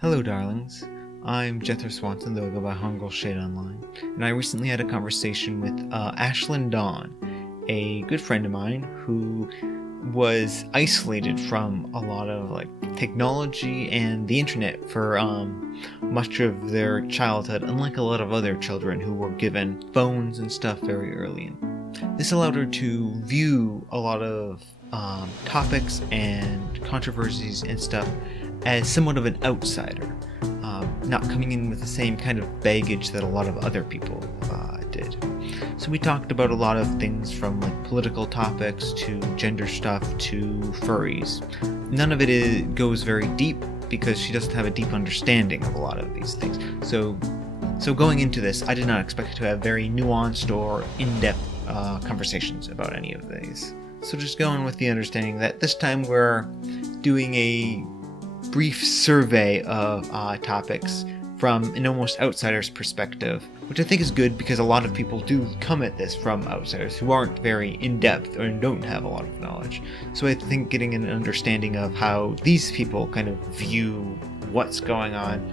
Hello, darlings. I'm Jethro Swanson, though I go by Hongul Shade online, and I recently had a conversation with Ashlynn Dawn, a good friend of mine who was isolated from a lot of technology and the internet for much of their childhood, unlike a lot of other children who were given phones and stuff very early. And this allowed her to view a lot of topics and controversies and stuff as somewhat of an outsider, not coming in with the same kind of baggage that a lot of other people did. So we talked about a lot of things from political topics to gender stuff to furries. None of it goes very deep because she doesn't have a deep understanding of a lot of these things. So going into this, I did not expect to have very nuanced or in-depth conversations about any of these. So just going with the understanding that this time we're doing a brief survey of topics from an almost outsider's perspective, which I think is good because a lot of people do come at this from outsiders who aren't very in-depth or don't have a lot of knowledge. So I think getting an understanding of how these people kind of view what's going on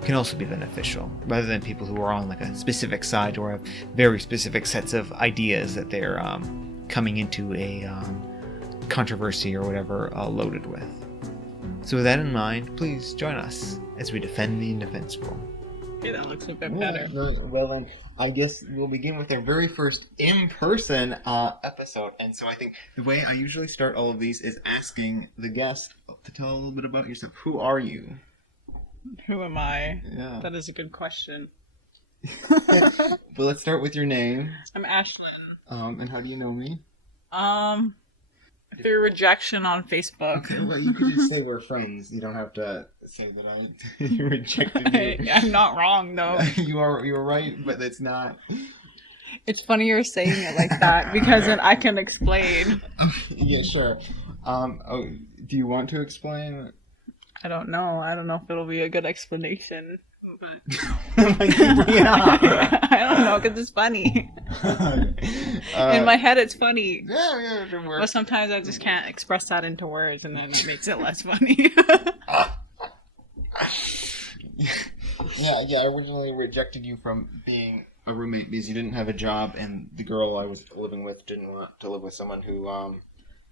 can also be beneficial, rather than people who are on a specific side or have very specific sets of ideas that they're coming into a controversy or whatever loaded with. So with that in mind, please join us as we defend the indefensible. Okay, that looks a bit better. Well then, I guess we'll begin with our very first in-person episode. And so I think the way I usually start all of these is asking the guest to tell a little bit about yourself. Who are you? Who am I? Yeah. That is a good question. Well, let's start with your name. I'm Ashlynn. And how do you know me? Through rejection on Facebook. Okay, well, you could just say we're friends. You don't have to say that I rejected you. I'm not wrong, though. You're right, but it's not. It's funny you're saying it like that, because then I can explain. Yeah, sure. Do you want to explain? I don't know. I don't know if it'll be a good explanation. But Yeah. I don't know, because it's funny. In my head, it's funny. Yeah, it works. But sometimes I just can't express that into words, and then it makes it less funny. Yeah. I originally rejected you from being a roommate because you didn't have a job, and the girl I was living with didn't want to live with someone who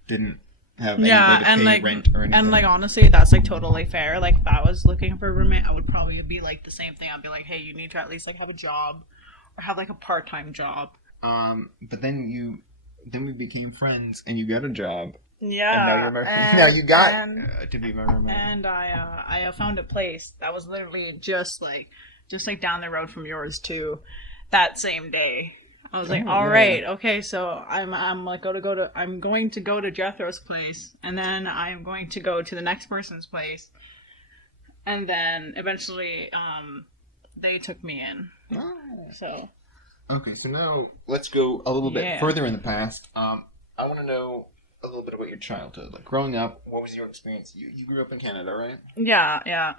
didn't have any way to pay rent or anything. And honestly, that's totally fair. If I was looking for a roommate, I would probably be the same thing. I'd be like, hey, you need to at least have a job or have a part-time job. But then we became friends, and you got a job. Yeah. And now you're married. Now you got to be my roommate. And I found a place that was literally just down the road from yours too, that same day. I was all right, okay, so I'm going to go to Jethro's place, and then I'm going to go to the next person's place, and then eventually they took me in. Oh. So. Okay, so now let's go a little bit further in the past. I want to know a little bit about your childhood. Growing up, what was your experience? You grew up in Canada, right? Yeah.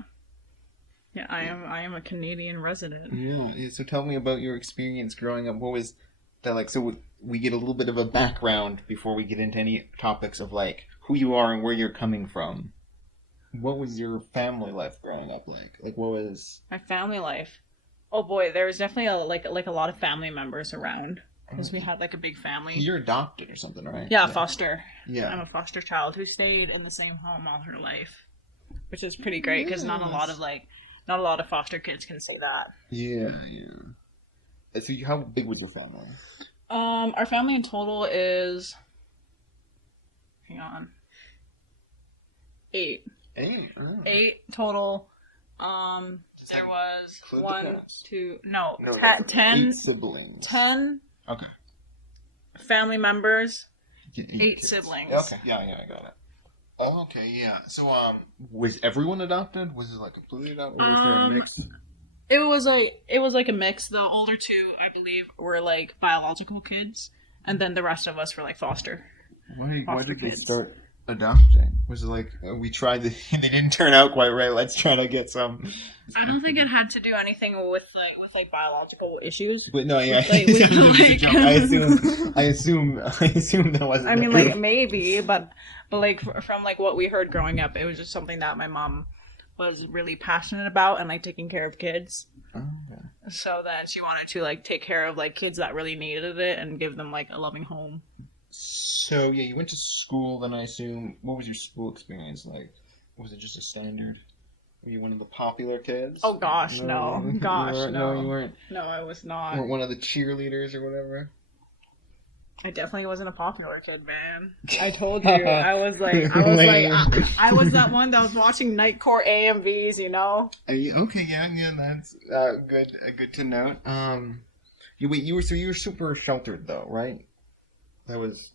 Yeah, I am a Canadian resident. Yeah, so tell me about your experience growing up. What was that so we get a little bit of a background before we get into any topics of who you are and where you're coming from. What was your family life growing up like? What was my family life? Oh boy, there was definitely a lot of family members around because we had a big family. You're adopted or something, right? Yeah, foster. Yeah, I'm a foster child who stayed in the same home all her life, which is pretty great because not a lot of foster kids can say that. Yeah. So how big was your family? Our family in total is, hang on, 8. 8? Oh. 8 total. There was 10 8 siblings. 10 Okay. family members, 8 kids. Siblings. Okay, yeah, I got it. Oh, okay, yeah. So, was everyone adopted? Was it completely adopted, or was there a mix? It was a mix. The older 2, I believe, were biological kids, and then the rest of us were foster. Why did they start adopting? Was it we tried they didn't turn out quite right, let's try to get some? I don't think it had to do anything with biological issues. But no, yeah. I assume that wasn't. I mean, maybe, but from what we heard growing up, it was just something that my mom was really passionate about and like taking care of kids. Oh, okay. So then she wanted to like take care of like kids that really needed it and give them like a loving home. So yeah, you went to school. Then I assume, what was your school experience like? Was it just a standard? Were you one of the popular kids? Oh gosh, no. Gosh, no. No, you weren't. No, I was not. You weren't one of the cheerleaders or whatever. I definitely wasn't a popular kid, man. I told you. I was I was that one that was watching Nightcore AMVs, you know? Okay, yeah, that's good to note. You were super sheltered though, right? That was,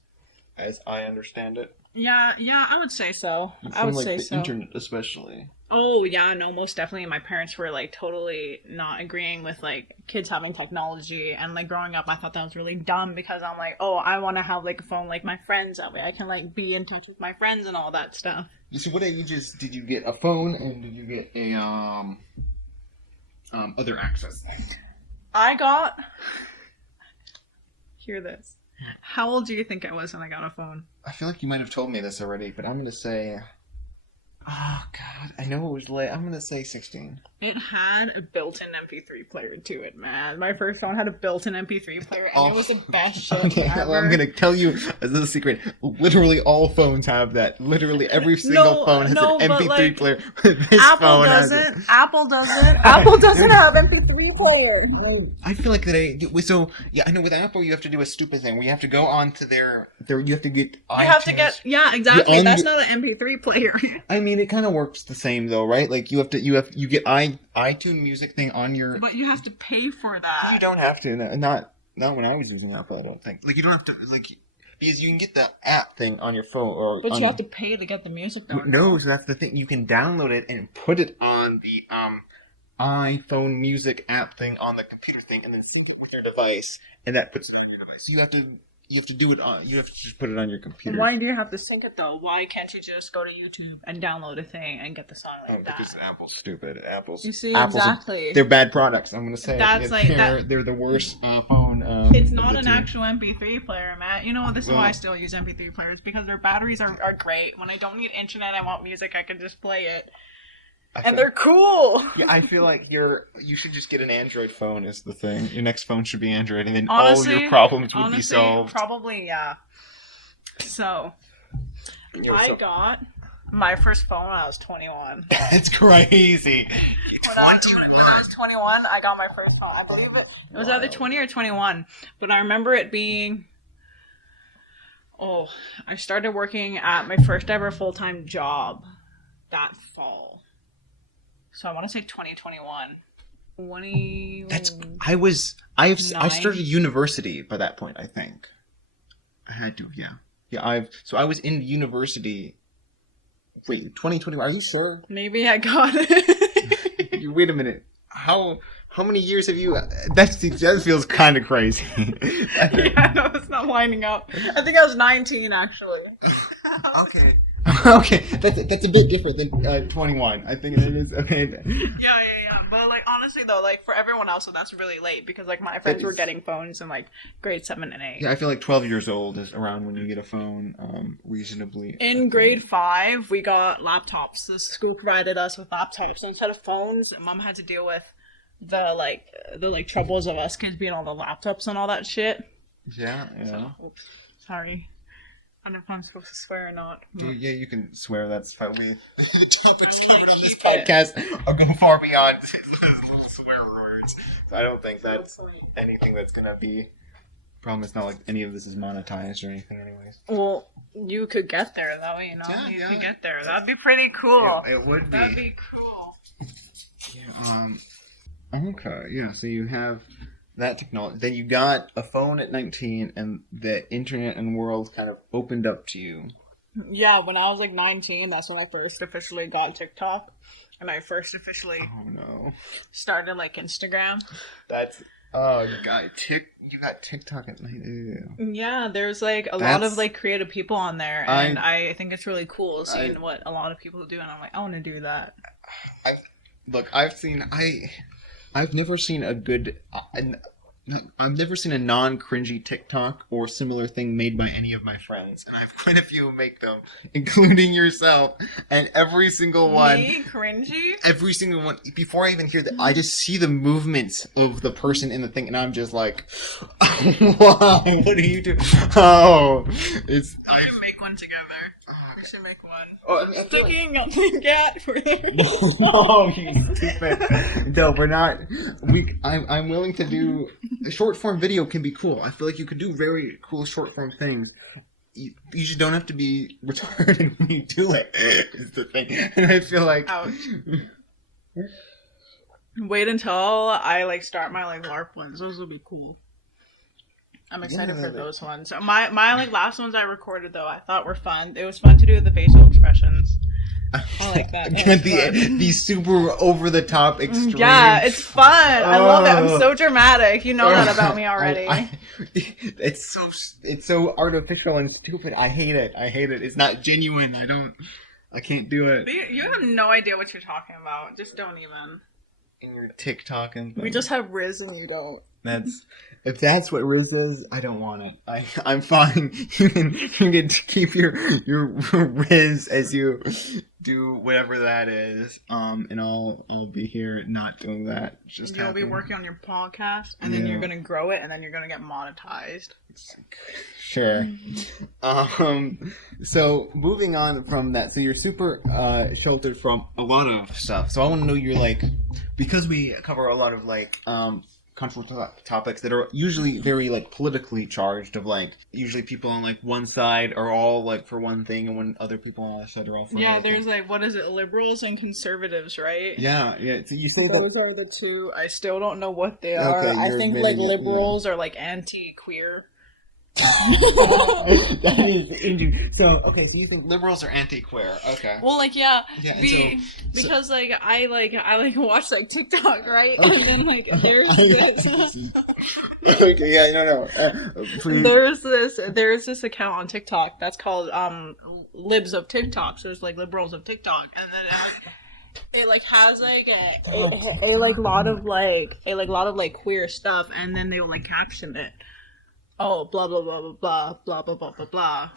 as I understand it. Yeah, I would say so. I would say so. Internet especially. Oh, yeah, no, most definitely. My parents were, like, totally not agreeing with, like, kids having technology. And, like, growing up, I thought that was really dumb because I'm like, oh, I want to have, like, a phone like my friends. That way I can, like, be in touch with my friends and all that stuff. So what did you get a phone and did you get a, other access? I got... Hear this. How old do you think I was when I got a phone? I feel like you might have told me this already, but I'm going to say... Oh, God. I know it was late. I'm going to say 16. It had a built-in MP3 player to it, man. My first phone had a built-in MP3 player, and it was the best shit ever. Well, I'm going to tell you a little secret. Literally all phones have that. Literally every single phone has an MP3 player. Apple doesn't. Apple doesn't have MP3 player. I feel like I know with Apple you have to do a stupid thing where you have to go on to their you have to get iTunes. Yeah, exactly. That's not an MP3 player. I mean, it kind of works the same though, right? Like you get iTunes Music thing on your. But you have to pay for that. You don't have to. Not when I was using Apple. I don't think. Like you don't have to because you can get the app thing on your phone But you have to pay to get the music. No, so that's the thing. You can download it and put it on the iPhone Music app thing on the computer thing, and then sync it with your device, and that puts it on your device. So you have to do it on. You have to just put it on your computer. Why do you have to sync it though? Why can't you just go to YouTube and download a thing and get the song like that? Because Apple's stupid. You see, exactly. They're bad products. I'm gonna say they're the worst phone. It's not an actual MP3 player, Matt. You know, this is why I still use MP3 players because their batteries are great. When I don't need internet, I want music, I can just play it. And they're cool. Yeah, I feel like you should just get an Android phone is the thing. Your next phone should be Android, and then honestly, all your problems would be solved. Probably, yeah. So, I got my first phone when I was 21. That's crazy. When I was 21, I got my first phone. I believe it was either 20 or 21. But I remember it being... Oh, I started working at my first ever full-time job that fall. So I want to say 2021. I started university by that point, I think. I had to, yeah. Yeah, I was in university. Wait, 2021, are you sure? Maybe I got it. Wait a minute. How many years have you... That feels kind of crazy. Yeah, no, it's not lining up. I think I was 19, actually. Okay. Okay, that's a bit different than 21. I think it is. Okay. Yeah. But like honestly though, like for everyone else, so that's really late because like my friends were getting phones in like grade 7 and 8. Yeah, I feel like 12 years old is around when you get a phone, reasonably. In grade 5, we got laptops. The school provided us with laptops so instead of phones. Mom had to deal with the troubles of us kids being on the laptops and all that shit. Yeah. So, oops, sorry. I don't know if I'm supposed to swear or not. Yeah, you can swear. That's fine. The topics covered on this podcast are going far beyond those little swear words. So I don't think that's anything that's going to be... Problem is not like any of this is monetized or anything anyways. Well, you could get there though, you know? Yeah, you could get there. That'd be pretty cool. Yeah, it would be. That'd be cool. Yeah, okay, yeah, so you have... that technology. Then you got a phone at 19, and the internet and world kind of opened up to you. Yeah, when I was like 19, that's when I first officially got TikTok, and I first officially started like Instagram. You got TikTok at 19. Yeah, there's like a lot of like creative people on there, and I think it's really cool seeing what a lot of people do, and I'm like, I want to do that. I've never seen a good... I've never seen a non-cringy TikTok or similar thing made by any of my friends. And I have quite a few who make them, including yourself. And every single one... Me? Cringy? Every single one. Before I even hear that, I just see the movements of the person in the thing, and I'm just like, wow, what are you doing? Oh, it's... We should make one together. We should make one. Oh, Sticking up the cat for oh, you stupid. No, we're not. I'm willing to do... Short form video can be cool. I feel like you could do very cool short form things. You just don't have to be retarded when you do it. Is the thing. And I feel like... Ouch. Wait until I like start my like LARP ones. Those will be cool. I'm excited for those ones. My like last ones I recorded though, I thought were fun. It was fun to do the facial expressions. I like that. the super over the top extreme. Yeah, it's fun. I love it. I'm so dramatic. You know that about me already. It's so artificial and stupid. I hate it. It's not genuine. I can't do it. You have no idea what you're talking about. Just don't even. In your TikTok and things. We just have Riz and you don't. If that's what Riz is, I don't want it. I'm fine. You can keep your Riz as you do whatever that is. And I'll be here not doing that. You'll be working on your podcast, and then you're gonna grow it, and then you're gonna get monetized. Sure. So moving on from that, so you're super sheltered from a lot of stuff. So I want to know you're like, because we cover a lot of like controversial topics that are usually very like politically charged, of like usually people on like one side are all like for one thing, and when other people on the other side are all for another there's thing. like, what is it, liberals and conservatives, right? Yeah. So you say those are the two. I still don't know what they are. I think like liberals are like anti-queer. That is indeed. So you think liberals are anti-queer? Okay. Well, like because like I watch like TikTok, right? Okay. And then like there's this. Okay. Yeah. No. There's this account on TikTok that's called Libs of TikTok. So there's like liberals of TikTok, and then it like has like a lot of like queer stuff, and then they will like caption it. Oh, blah, blah, blah, blah, blah, blah, blah, blah, blah, blah.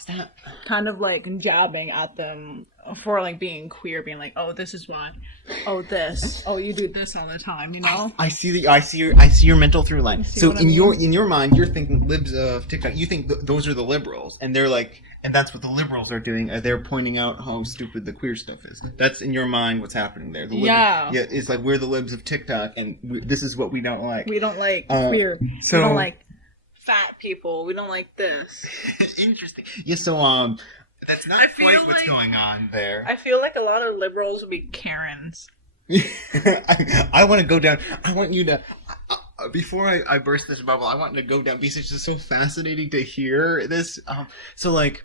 Kind of like jabbing at them for like being queer, being like, oh, this is why. Oh, this. Oh, you do this all the time, you know? I see your mental through line. So in your mind, you're thinking libs of TikTok. You think those are the liberals, and they're like, and that's what the liberals are doing. They're pointing out how stupid the queer stuff is. That's in your mind what's happening there. Yeah, it's like we're the libs of TikTok, and this is what we don't like. We don't like queer. So, we don't like fat people. We don't like this. Interesting. Yeah, so that's not quite what's going on there. I feel like a lot of liberals would be Karens. I want to go down. I want you to before I burst this bubble, I want to go down because it's just so fascinating to hear this. So like,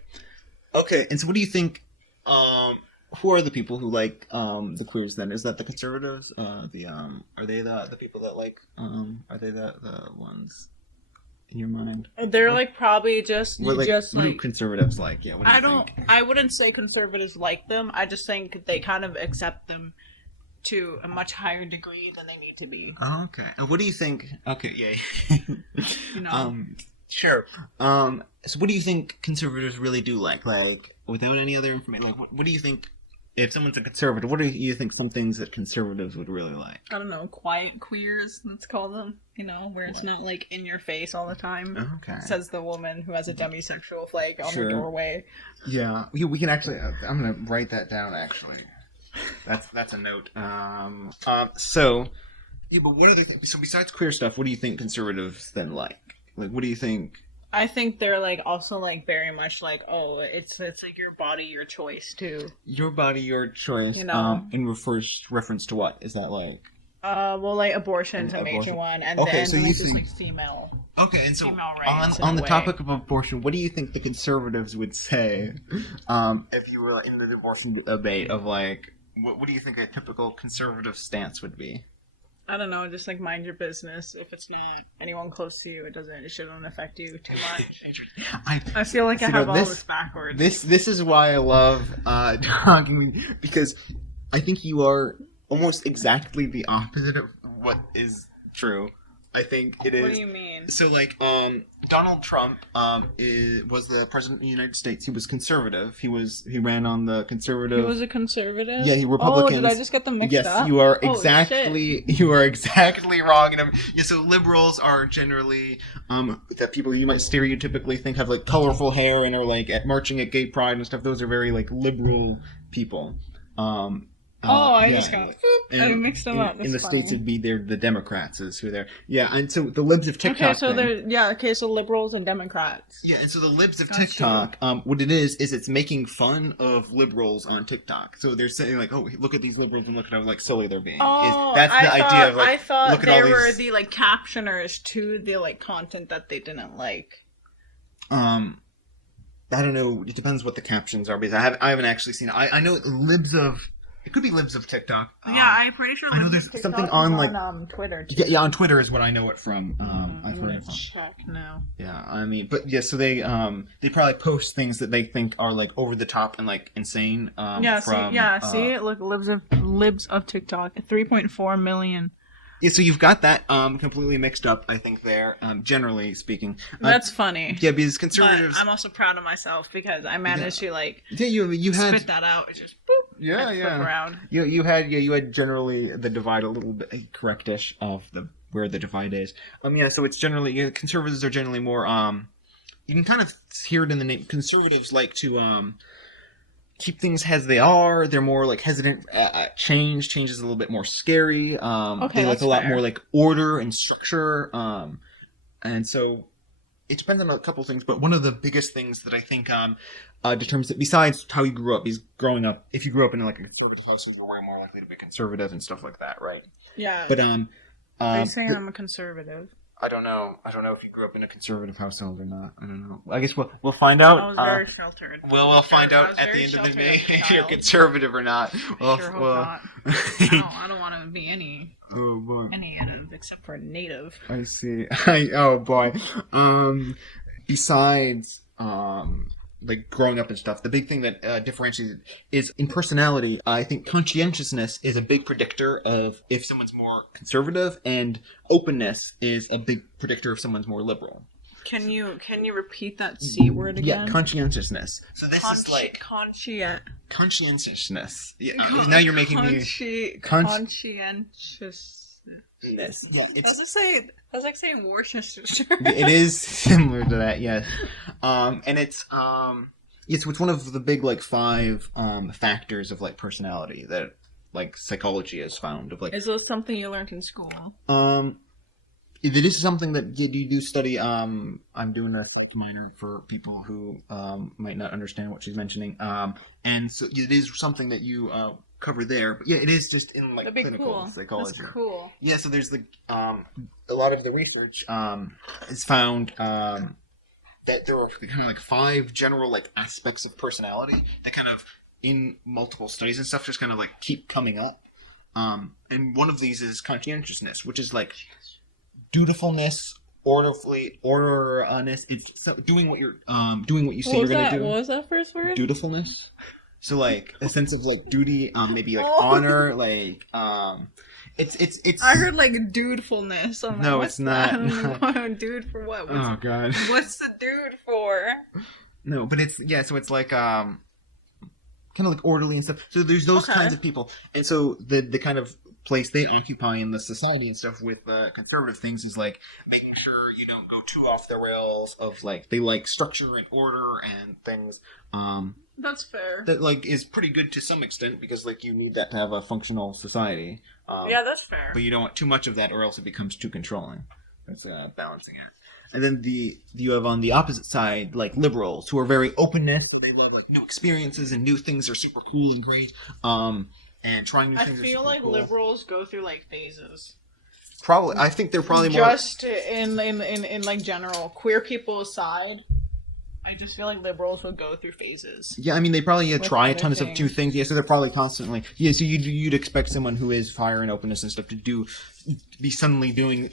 okay, and so what do you think? Who are the people who like the queers then? Is that the conservatives? Are they the people that like are they the ones in your mind? They're like probably just what like do conservatives like? Yeah, what do you think? I wouldn't say conservatives like them. I just think they kind of accept them to a much higher degree than they need to be. Oh, okay. And what do you think? Okay, yeah. You know. Sure. So what do you think conservatives really do like? Like, without any other information, like, what do you think? If someone's a conservative, what do you think some things that conservatives would really like? I don't know, quiet queers, let's call them. You know, where it's not like in your face all the time. Okay. Says the woman who has a demisexual flag on her doorway. Yeah, we can actually. I'm gonna write that down. Actually, that's a note. So, yeah, but what other? So besides queer stuff, what do you think conservatives then like? Like, what do you think? I think they're like also like very much like, oh, it's like your body, your choice too. Your body, your choice. You know, in reference to what is that like? Well, like abortion's a major one, and then so like, like female. Okay, and so female rights on the topic of abortion, what do you think the conservatives would say if you were in the abortion debate of like, what do you think a typical conservative stance would be? I don't know, just like mind your business. If it's not anyone close to you, it shouldn't affect you too much. I feel like I have all this backwards. This is why I love talking, because I think you are almost exactly the opposite of what is true. I think it is. What do you mean? So, like, Donald Trump was the president of the United States. He was conservative. He ran on the conservative. He was a conservative? Yeah, he Republicans. Oh, did I just get them mixed up? Yes, you are exactly wrong. Yeah, so liberals are generally that people you might stereotypically think have like colorful hair and are like marching at gay pride and stuff. Those are very like liberal people. I just got I mixed them up. In the States, it'd be the Democrats is who they're. Yeah, and so the libs of TikTok. So liberals and Democrats. Yeah, and so the libs of TikTok, what it is it's making fun of liberals on TikTok. So they're saying like, oh, look at these liberals and look at how like silly they're being. That's the idea of like. I thought they were the like captioners to the like content that they didn't like. I don't know. It depends what the captions are because I haven't actually seen it. I know libs of. It could be libs of TikTok. I'm pretty sure. I know there's something on like Twitter. Too. Yeah, on Twitter is what I know it from. I'm gonna check now. Yeah, I mean, but yeah, so they probably post things that they think are like over the top and like insane. See, look, libs of TikTok, 3.4 million. Yeah, so you've got that completely mixed up, I think, there, generally speaking. That's funny. Yeah, because conservatives... But I'm also proud of mycove because I managed to, like, you had... spit that out. It just, boop, yeah. Flip around. You had generally the divide a little bit correct-ish of where the divide is. So it's generally... conservatives are generally more... you can kind of hear it in the name. Conservatives like to... keep things as they are. They're more like hesitant at change. Change is a little bit more scary. They like a lot more like order and structure. And so it depends on a couple things. But one of the biggest things that I think determines it, besides how you grew up, is growing up. If you grew up in like a conservative household, you're way more likely to be conservative and stuff like that, right? Yeah. But are you saying I'm a conservative? I don't know if you grew up in a conservative household or not. I don't know. I guess we'll find out. I was very sheltered. We'll find out at the end of the day if you're conservative or not. Well, sure hope not. I don't want to be any except for native. I see. Oh boy. Besides like growing up and stuff, the big thing that differentiates is in personality. I think conscientiousness is a big predictor of if someone's more conservative, and openness is a big predictor if someone's more liberal. Can you repeat that C word again? Yeah, conscientiousness. So this is like conscientiousness. Yeah, now you're making me conscientiousness. Yeah, that's like saying Worcestershire. It is similar to that, yes. And it's one of the big like 5 factors of like personality that like psychology has found of like. Is this something you learned in school? It is something that you do study. I'm doing a minor for people who might not understand what she's mentioning. And so it is something that you cover there. But yeah, it is just in like clinical psychology. That's cool. Yeah, so there's like a lot of the research has found that there are kind of like 5 general like aspects of personality that kind of in multiple studies and stuff just kind of like keep coming up. And one of these is conscientiousness, which is like dutifulness, orderness. It's doing what you say you're going to do. What was that first word? Dutifulness. So like a sense of like duty, maybe like honor, like it's. I heard like dudefulness. I'm no, like, it's not. Dude for what? Oh god. What's the dude for? No, but it's so it's like kind of like orderly and stuff. So there's those kinds of people, and so the kind of place they occupy in the society and stuff with conservative things is like making sure you don't go too off the rails of like they like structure and order and things. That's fair. That like is pretty good to some extent because like you need that to have a functional society. Yeah, that's fair. But you don't want too much of that or else it becomes too controlling. That's balancing it. And then you have on the opposite side like liberals who are very openness. They love like new experiences and new things are super cool and great. And trying new things. I feel like liberals go through like phases. Probably, I think they're probably more just in like general queer people aside. I just feel like liberals will go through phases. Yeah, I mean they probably try a ton of new things. Yeah, so they're probably constantly. Yeah, so you'd expect someone who is fire and openness and stuff to be suddenly doing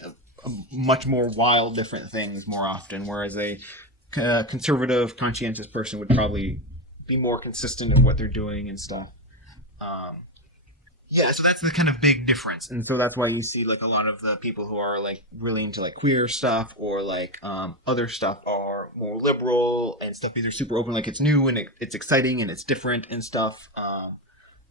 much more wild, different things more often, whereas a conservative, conscientious person would probably be more consistent in what they're doing and stuff. Yeah, so that's the kind of big difference, and so that's why you see like a lot of the people who are like really into like queer stuff or like other stuff are more liberal and stuff. These are super open, like it's new and it's exciting and it's different and stuff.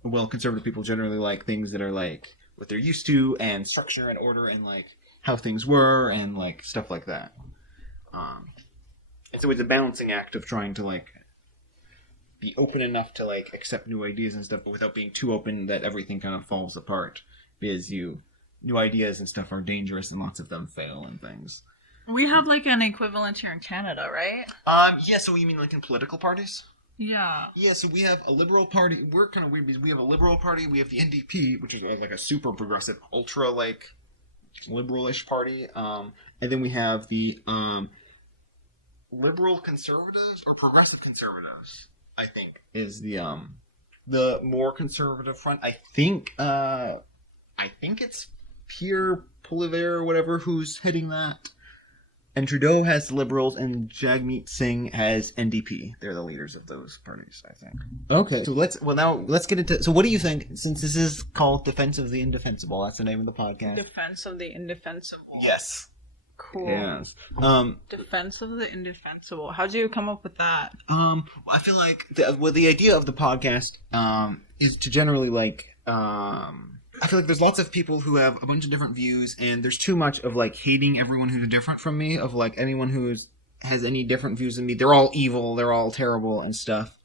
Well, conservative people generally like things that are like what they're used to and structure and order and like how things were and like stuff like that. And so it's a balancing act of trying to like be open enough to like accept new ideas and stuff, but without being too open that everything kind of falls apart. Because new ideas and stuff are dangerous and lots of them fail and things. We have like an equivalent here in Canada, right? Yeah. So you mean like in political parties? Yeah. Yeah. So we have a liberal party. We're kind of weird because we have a liberal party. We have the NDP, which is like a super progressive, ultra like liberalish party. And then we have the liberal conservatives or progressive conservatives. I think is the more conservative front. I think it's Pierre Poilievre or whatever who's heading that. And Trudeau has the Liberals and Jagmeet Singh has NDP. They're the leaders of those parties, I think. Okay. So let's get into. So what do you think? Since this is called Defense of the Indefensible, that's the name of the podcast. Defense of the Indefensible. Yes. Cool. Yes. Defense of the Indefensible. How'd you come up with that? I feel like the idea of the podcast is to generally like I feel like there's lots of people who have a bunch of different views, and there's too much of like hating everyone who's different from me. Of like anyone who's has any different views than me, they're all evil, they're all terrible and stuff.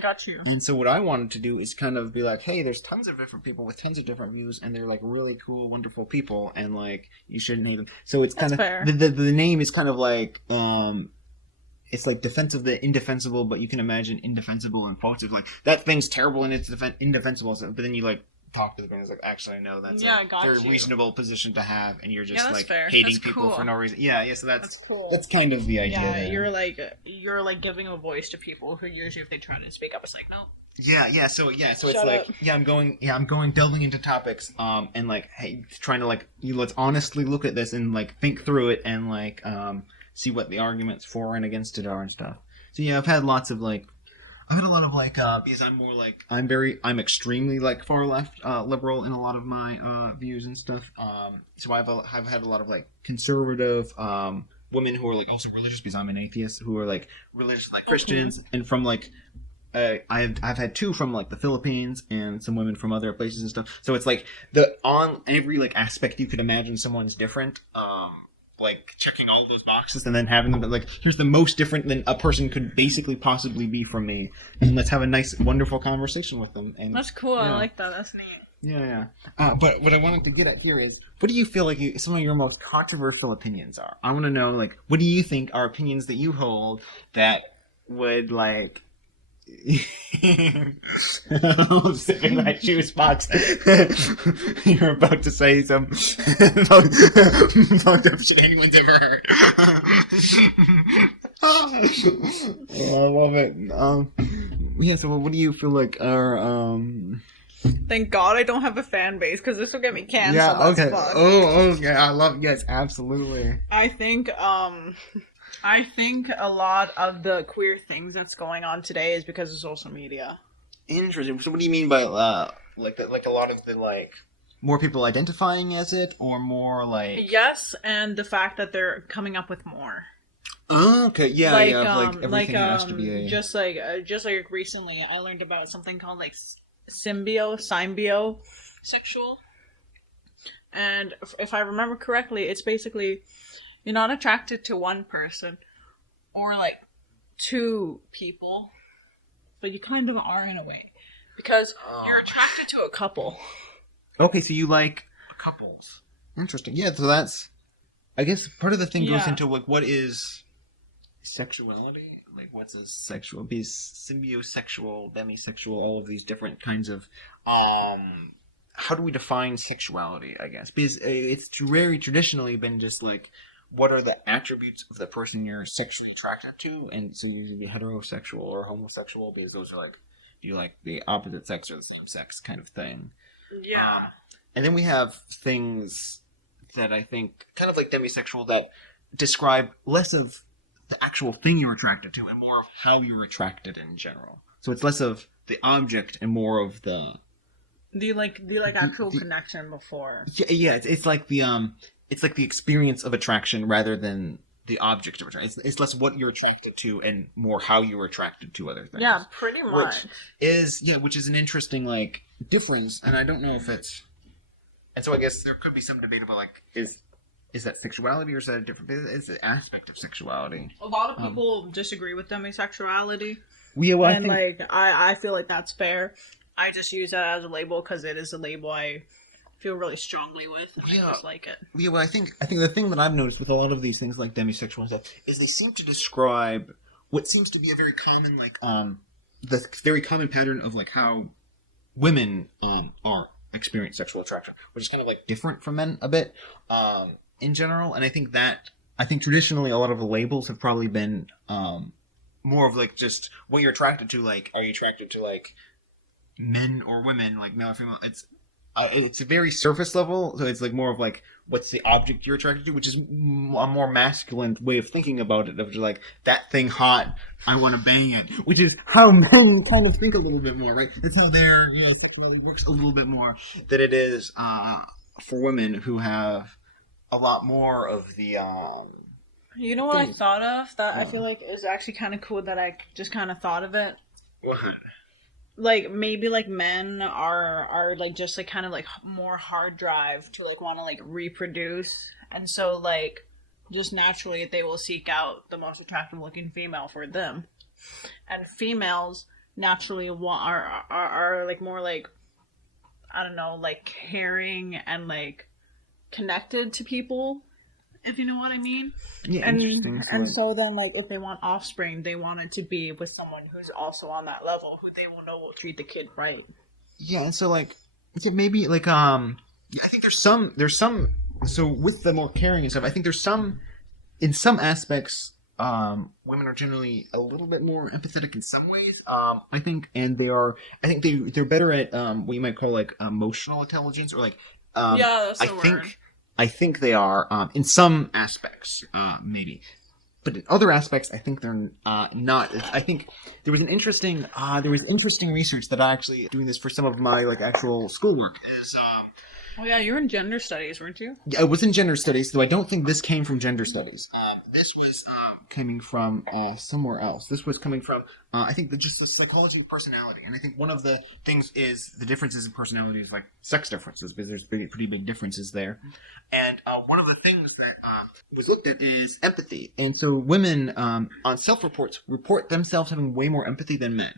Got you. And so what I wanted to do is kind of be like, hey, there's tons of different people with tons of different views, and they're like really cool, wonderful people, and like you shouldn't hate them. So it's kind of the name is kind of like it's like Defense of the Indefensible, but you can imagine indefensible and false. It's like that thing's terrible and it's indefensible, but then you like talk to the person, it's like, actually no, that's a very reasonable position to have, and you're just like hating people for no reason. Yeah, so that's cool. That's kind of the idea. Yeah, you're like giving a voice to people who usually if they try to speak up, it's like no. Yeah. So it's like I'm going delving into topics, and like hey, trying to like let's honestly look at this and like think through it and like see what the arguments for and against it are and stuff. So yeah, I've had a lot of like because I'm more like I'm extremely like far left liberal in a lot of my views and stuff. So I've had a lot of like conservative women who are like also religious because I'm an atheist who are like religious like Christians and from like I've had two from like the Philippines and some women from other places and stuff. So it's like on every like aspect you could imagine someone's different. Like checking all of those boxes and then having them like here's the most different than a person could basically possibly be from me, and let's have a nice wonderful conversation with them. And that's cool. Yeah. I like that. That's neat. Yeah. But what I wanted to get at here is, what do you feel like some of your most controversial opinions are? I want to know, like, what do you think are opinions that you hold that would like I'm sipping my juice box. You're about to say some fucked up shit anyone's ever heard. I love it. Yeah, so what do you feel like are Thank God I don't have a fan base because this will get me canceled. Yeah, okay. Oh, yeah, I love yes, absolutely. I think a lot of the queer things that's going on today is because of social media. Interesting. So what do you mean by like a lot of the like more people identifying as it or more like yes, and the fact that they're coming up with more. Oh, okay. Yeah, like, like everything has to be a just like recently I learned about something called like symbio sexual. And if I remember correctly, it's basically you're not attracted to one person or like two people, but you kind of are in a way because you're attracted to a couple. Okay, so you like couples. Interesting. Yeah, so that's I guess part of the thing goes into like what is sexuality? Like what's a sexual? Because symbiosexual, demisexual, all of these different kinds of how do we define sexuality, I guess? Because it's very traditionally been just like what are the attributes of the person you're sexually attracted to, and so you can be heterosexual or homosexual because those are like do you like the opposite sex or the same sex kind of thing. Yeah. And then we have things that I think kind of like demisexual that describe less of the actual thing you're attracted to and more of how you're attracted in general. So it's less of the object and more of the the actual connection before. Yeah. It's like the experience of attraction rather than the object of attraction. It's less what you're attracted to and more how you're attracted to other things. Yeah, pretty much. Which is an interesting like difference, and I don't know if it's. And so I guess there could be some debate about like is that sexuality or is that a different? It's an aspect of sexuality. A lot of people disagree with demisexuality. Yeah, well, and I feel like that's fair. I just use that as a label because it is a label I feel really strongly with, and I just like it. Yeah, well, I think the thing that I've noticed with a lot of these things like demisexual and stuff is they seem to describe what seems to be a very common the very common pattern of like how women are experience sexual attraction, which is kind of like different from men a bit in general. And I think traditionally a lot of the labels have probably been more of like just what you're attracted to. Like, are you attracted to like men or women, like male or female? It's a very surface level, so it's like more of like what's the object you're attracted to, which is a more masculine way of thinking about it, of just like that thing hot, I want to bang it, which is how men kind of think a little bit more, right? That's how their sexuality works a little bit more than it is for women who have a lot more of the. You know what I thought of that I feel like is actually kind of cool that I just kind of thought of it. What? Like maybe like men are like just like kind of like more hard drive to like want to like reproduce, and so like just naturally they will seek out the most attractive looking female for them, and females naturally are like more like, I don't know, like caring and like connected to people, if you know what I mean. Yeah, and so then like if they want offspring, they want it to be with someone who's also on that level, who they will know will treat the kid right. Yeah, and so like maybe like I think there's some so with the more caring and stuff, I think there's some in some aspects women are generally a little bit more empathetic in some ways. I think they're better at what you might call like emotional intelligence, or like yeah, that's the word. I think they are in some aspects, maybe, but in other aspects, I think they're not. I think there was interesting research that I actually doing this for some of my like actual schoolwork is. Oh yeah, you were in gender studies, weren't you? Yeah, I was in gender studies, though I don't think this came from gender studies. This was coming from somewhere else. This was coming from, I think, just the psychology of personality. And I think one of the things is the differences in personality is like sex differences, because there's pretty big differences there. And one of the things that was looked at is empathy. And so women on self-reports report themselves having way more empathy than men.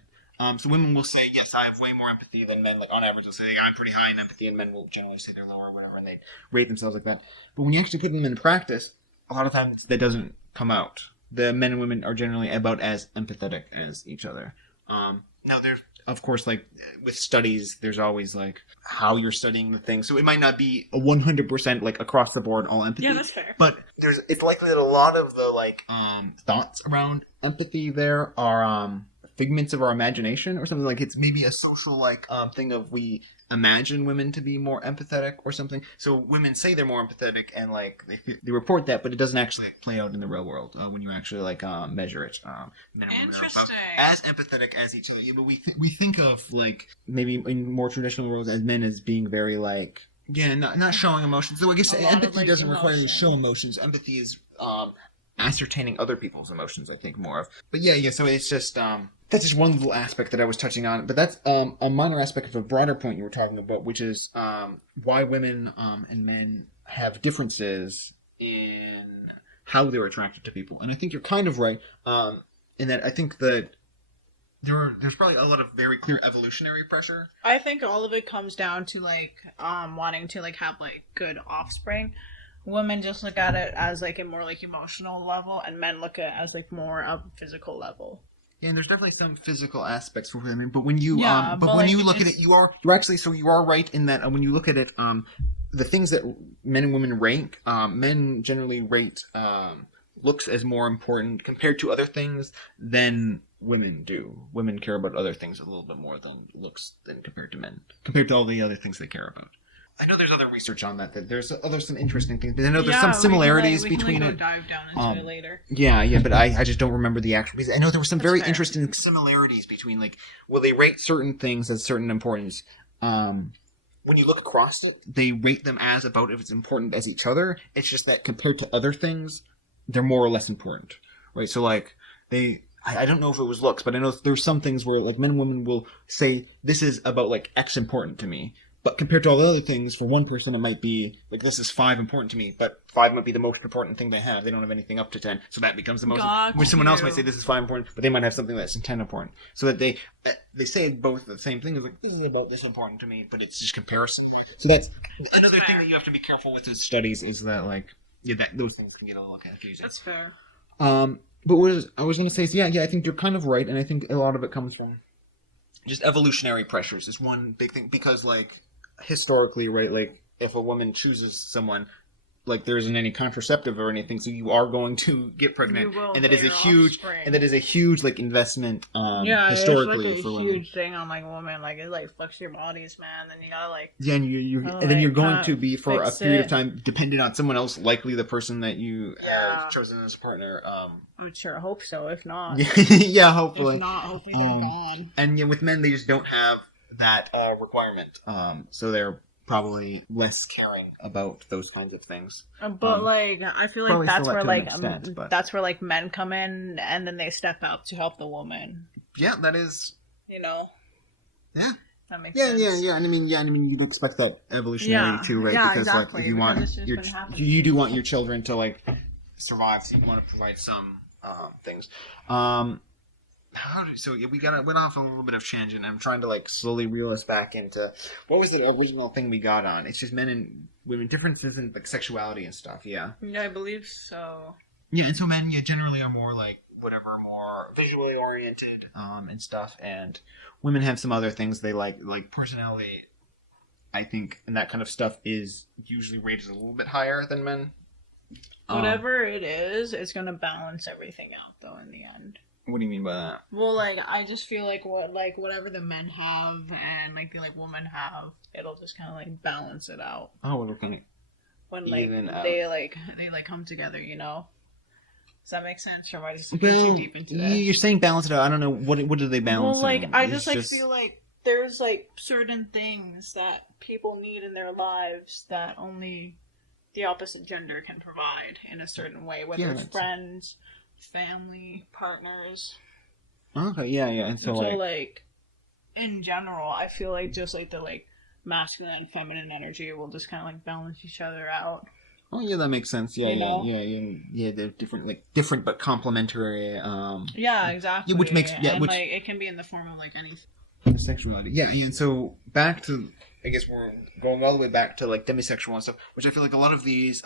So women will say, yes, I have way more empathy than men. Like on average, they'll say I'm pretty high in empathy, and men will generally say they're lower or whatever, and they rate themselves like that. But when you actually put them into practice, a lot of times that doesn't come out. The men and women are generally about as empathetic as each other. Now, there's, of course, like with studies, there's always like how you're studying the thing. So it might not be a 100% like across the board all empathy. Yeah, that's fair. But it's likely that a lot of the like thoughts around empathy there are figments of our imagination or something. Like it's maybe a social like thing of we imagine women to be more empathetic or something. So women say they're more empathetic and like they report that, but it doesn't actually play out in the real world when you actually like measure it. Men and women are about as empathetic as each other. Yeah, but we think of like maybe in more traditional roles as men as being very like not showing emotions. So I guess empathy doesn't require you to show emotions. Empathy is ascertaining other people's emotions, I think, more of. But yeah. So it's just that's just one little aspect that I was touching on. But that's a minor aspect of a broader point you were talking about, which is why women and men have differences in how they're attracted to people. And I think you're kind of right in that I think that there's probably a lot of very clear evolutionary pressure. I think all of it comes down to like wanting to like have like good offspring. Women just look at it as like a more like emotional level, and men look at it as like more of a physical level. Yeah, and there's definitely some physical aspects for women, but when you when you look at it, you're actually you are right in that when you look at it, the things that men and women rank, men generally rate looks as more important compared to other things than women do. Women care about other things a little bit more than looks than compared to men, compared to all the other things they care about. I know there's other research on that there's some interesting things, but I know there's some similarities between it. Dive down into it later. Yeah, but I just don't remember the actual. Because I know there were some very interesting similarities between like, well, they rate certain things as certain importance, when you look across it, they rate them as about as important as each other. It's just that compared to other things, they're more or less important, right? So like I don't know if it was looks, but I know there's some things where like men and women will say this is about like X important to me. But compared to all the other things, for one person it might be like this is 5 important to me, but 5 might be the most important thing they have. They don't have anything up to 10, so that becomes the most. Where someone else might say this is 5 important, but they might have something that's 10 important. So that they say both the same thing. It's like this is about this important to me, but it's just comparison. So that's another thing that you have to be careful with in studies is that like that those things can get a little confusing. That's fair. But what I was going to say is I think you're kind of right, and I think a lot of it comes from just evolutionary pressures is one big thing because like. Historically, right, like if a woman chooses someone, like there isn't any contraceptive or anything, so you are going to get pregnant, and that is a huge like investment historically it's like for a women. Huge thing on like women, like it like fucks your bodies, man. Then you gotta like and then you're going to be for a period of time dependent on someone else, likely the person that you have chosen as a partner. I'm sure, I hope so. If not, yeah, hopefully. If not, hopefully they're gone. And with men, they just don't have that requirement, so they're probably less caring about those kinds of things. But like, I feel like that's where like that's where like men come in, and then they step up to help the woman. Yeah, that is. Yeah. That makes sense. Yeah. And I mean, you'd expect that evolutionary too, right? Yeah, because exactly. like, if you want you do want your children to like survive, so you want to provide some things. We went off a little bit of tangent. I'm trying to like slowly reel us back into what was the original thing we got on. It's just men and women differences in like sexuality and stuff. Yeah, I believe so. Yeah, and so men generally are more like more visually oriented and stuff, and women have some other things they like personality. I think, and that kind of stuff is usually rated a little bit higher than men. Whatever it is, it's gonna balance everything out though in the end. What do you mean by that? Well, like, I just feel like whatever the men have and like the women have, it'll just kind of like balance it out. Oh, we're looking when like they come together, you know. Does that make sense? Or am I just too deep into that? You're saying balance it out. I don't know what do they balance. Well, like I just feel like there's like certain things that people need in their lives that only the opposite gender can provide in a certain way, whether it's friends, family, partners. Okay, yeah, and so like in general, I feel like just like the like masculine and feminine energy will just kind of like balance each other out. Oh yeah, that makes sense. Yeah, they're different but complementary. Yeah, exactly. Yeah, which makes like it can be in the form of like anything. Sexuality. Yeah, and so back to, I guess we're going all the way back to like demisexual and stuff, which I feel like a lot of these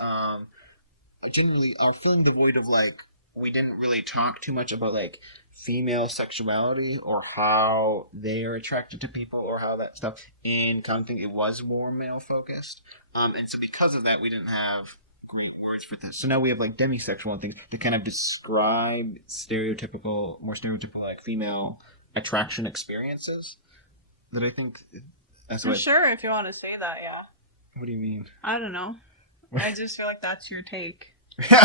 generally are filling the void of like we didn't really talk too much about like female sexuality or how they are attracted to people or how that stuff, and kind of think it was more male focused. And so because of that, we didn't have great words for this. So now we have like demisexual and things to kind of describe more stereotypical like female attraction experiences. That I think that's what. Sure, if you want to say that, yeah. What do you mean? I don't know. I just feel like that's your take.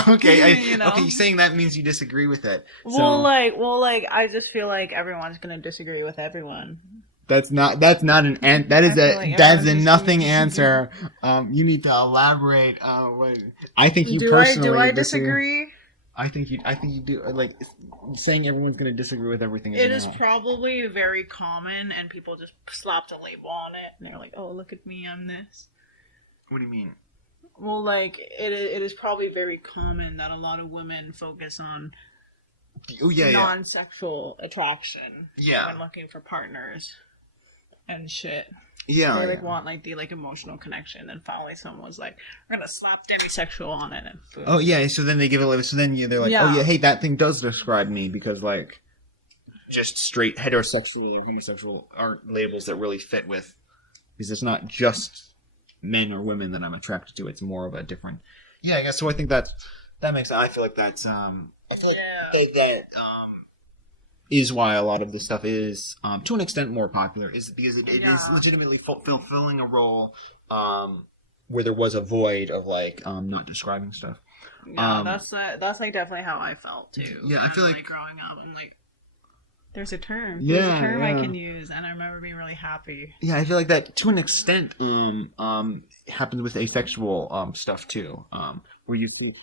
Okay, okay. Saying that means you disagree with it. Well, I just feel like everyone's gonna disagree with everyone. That's not that is a nothing answer. You need to elaborate. I think you personally. Do I disagree? I think you do. Like saying everyone's gonna disagree with everything. It is probably very common, and people just slapped a label on it, and they're like, "Oh, look at me, I'm this." What do you mean? Well, like, it is probably very common that a lot of women focus on non-sexual attraction when looking for partners and shit. Yeah. They, want, like, the, like, emotional connection, and finally someone was like, we're gonna slap demisexual on it, and boom. Oh, yeah, so then they give it a so then they're like, oh, yeah, hey, that thing does describe me, because, like, just straight heterosexual or homosexual aren't labels that really fit with, because it's not just men or women that I'm attracted to. It's more of a different. Yeah, I guess so. I think that makes. I feel like that's. I feel like that is why a lot of this stuff is, to an extent, more popular. Is because it is legitimately fulfilling a role, where there was a void of like not describing stuff. Yeah, that's like definitely how I felt too. Yeah, I feel like growing up and like There's a term. Yeah, There's a term yeah. I can use, and I remember being really happy. Yeah, I feel like that to an extent happens with asexual stuff too. Where you see,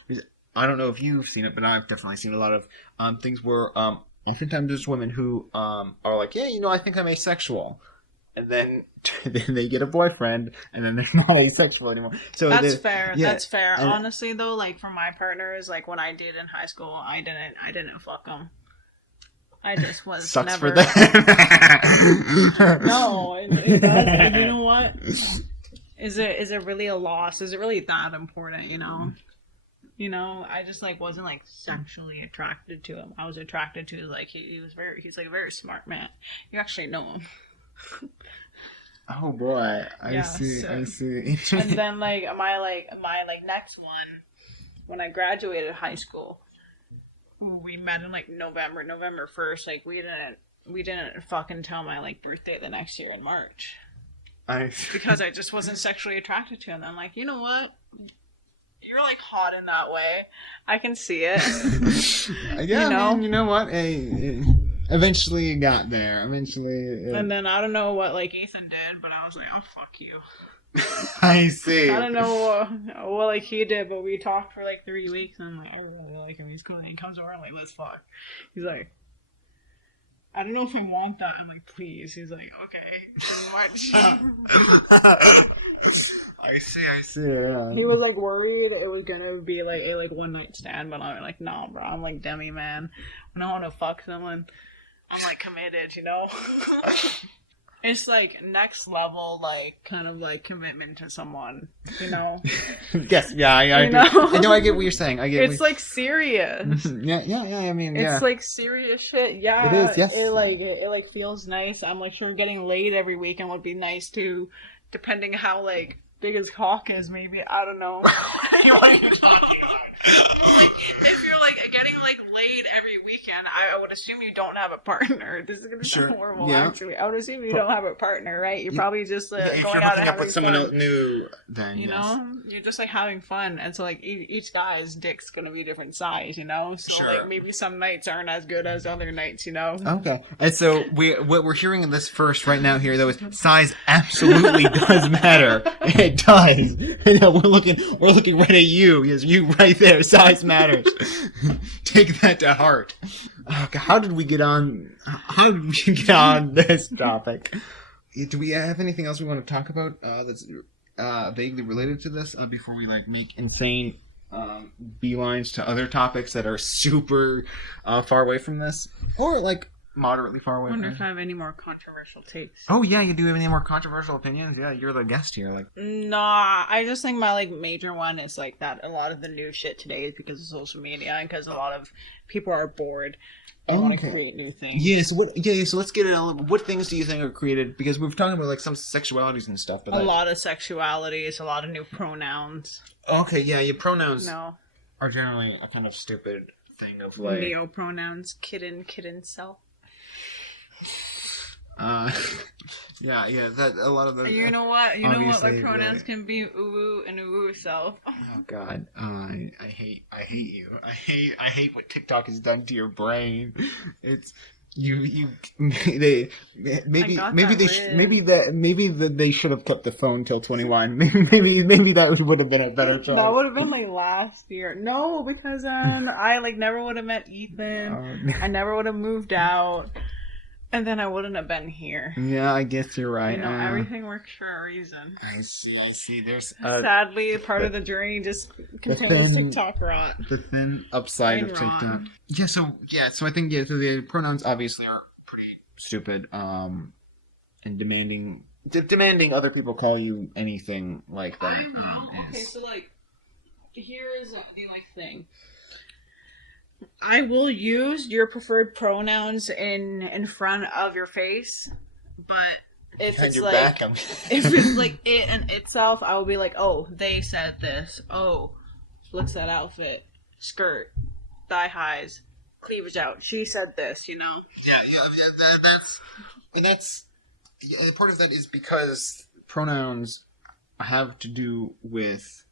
I don't know if you've seen it, but I've definitely seen a lot of things where oftentimes there's women who are like, yeah, I think I'm asexual, and then then they get a boyfriend, and then they're not asexual anymore. So That's fair. Yeah, That's fair. and, Honestly, though, like for my partners, like when I did in high school, I didn't fuck them. I just was sucks never. for them. No, it does. And you know what? Is it really a loss? Is it really that important? I just like wasn't like sexually attracted to him. I was attracted to like he's like a very smart man. You actually know him. Oh boy, I see. And then like my next one, when I graduated high school, we met in like November 1st. Like we didn't fucking tell my like birthday the next year in March. Because I just wasn't sexually attracted to him. I'm like, you know what? You're like hot in that way. I can see it. Yeah, man, you know what? Hey, eventually you got there. And then I don't know what like Ethan did, but I was like, oh fuck you. I see. I don't know what like he did, but we talked for like 3 weeks, and I'm like, I really like him. He's cool. And he comes over, I'm like, let's fuck. He's like, I don't know if I want that. I'm like, please. He's like, okay, pretty much. I see. Yeah. He was like worried it was gonna be like a like one night stand, but I'm like, nah, bro. I'm like demi man. When I want to fuck someone, I'm like committed, It's like next level, like kind of like commitment to someone, Yes, yeah, I know. I get what you're saying. It's like serious. Yeah. I mean, yeah. It's like serious shit. Yeah, it is. Yes, it like feels nice. I'm like sure getting laid every weekend would be nice too, depending how like big his cock is. Maybe I don't know. What are you talking about? Like, if you're like getting like laid every weekend, I would assume you don't have a partner. This is gonna sound horrible. Yeah. Actually, I would assume you don't have a partner, right? You're probably just going if you're out hooking and up with someone fun. new, then you're just like having fun, and so like each guy's dick's gonna be a different size, So like maybe some nights aren't as good as other nights, Okay, and so what we're hearing in this first right now here though is size absolutely does matter. It does. We're looking right at you. Yes, you right there. Size matters. Take that to heart. How did we get on this topic? Do we have anything else we want to talk about that's vaguely related to this before we like make insane beelines to other topics that are super far away from this, or like moderately far away? I wonder if I have any more controversial takes. Oh yeah, you do have any more controversial opinions? Yeah, you're the guest here. Like, nah, I just think my like major one is like that a lot of the new shit today is because of social media and because a lot of people are bored and want to create new things. Yeah, so let's get it on. What things do you think are created? Because we've talked about like some sexualities and stuff, but a lot of sexualities, a lot of new pronouns. Okay, yeah, your pronouns are generally a kind of stupid thing of like neo pronouns, kitten, self. Yeah, that a lot of them. You know what? My pronouns can be uwu and uwu self. Oh God, I hate you. I hate what TikTok has done to your brain. It's they should have kept the phone till 21. Maybe that would have been a better choice. That would have been like last year. No, because I like never would have met Ethan. I never would have moved out. And then I wouldn't have been here. Yeah, I guess you're right. Everything works for a reason. I see. There's sadly part of the journey just contains TikTok rot. The thin upside of TikTok. So I think so the pronouns obviously are pretty stupid. And demanding other people call you anything like that. Okay, so like here's the like thing. I will use your preferred pronouns in front of your face, but if it's like if it's like it and itself, I will be like, oh, they said this. Oh, looks that outfit, skirt, thigh highs, cleavage out. She said this, Yeah. That's part of that is because pronouns have to do with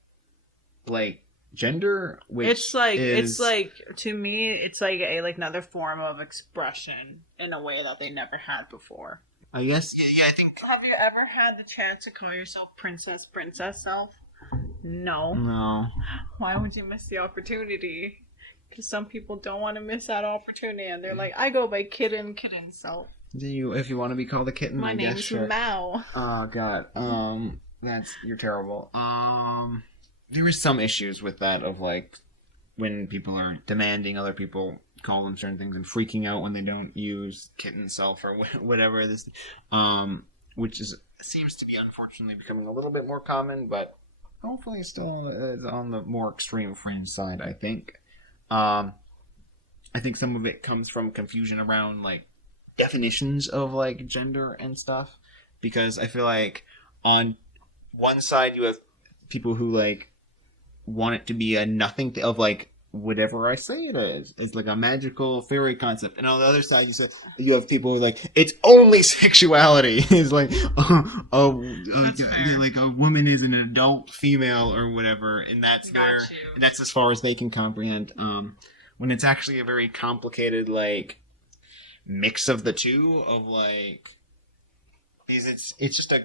like gender, which it's like is... to me it's like a another form of expression in a way that they never had before. I guess, yeah, I think... Have you ever had the chance to call yourself princess self? No. No. Why would you miss the opportunity? Because some people don't want to miss that opportunity, and they're like, I go by kitten self. If you want to be called a kitten, My name's sure. Mao. Oh god, you're terrible. There is some issues with that of like when people are demanding other people call them certain things and freaking out when they don't use kitten self or whatever this, which seems to be unfortunately becoming a little bit more common, but hopefully it's still on the more extreme fringe side. I think some of it comes from confusion around like definitions of like gender and stuff, because I feel like on one side you have people who like want it to be a nothing of like whatever I say it is. It's like a magical fairy concept, and on the other side you have people who are like it's only sexuality. It's like like a woman is an adult female or whatever, and that's that's as far as they can comprehend. When it's actually a very complicated like mix of the two of like, it's just a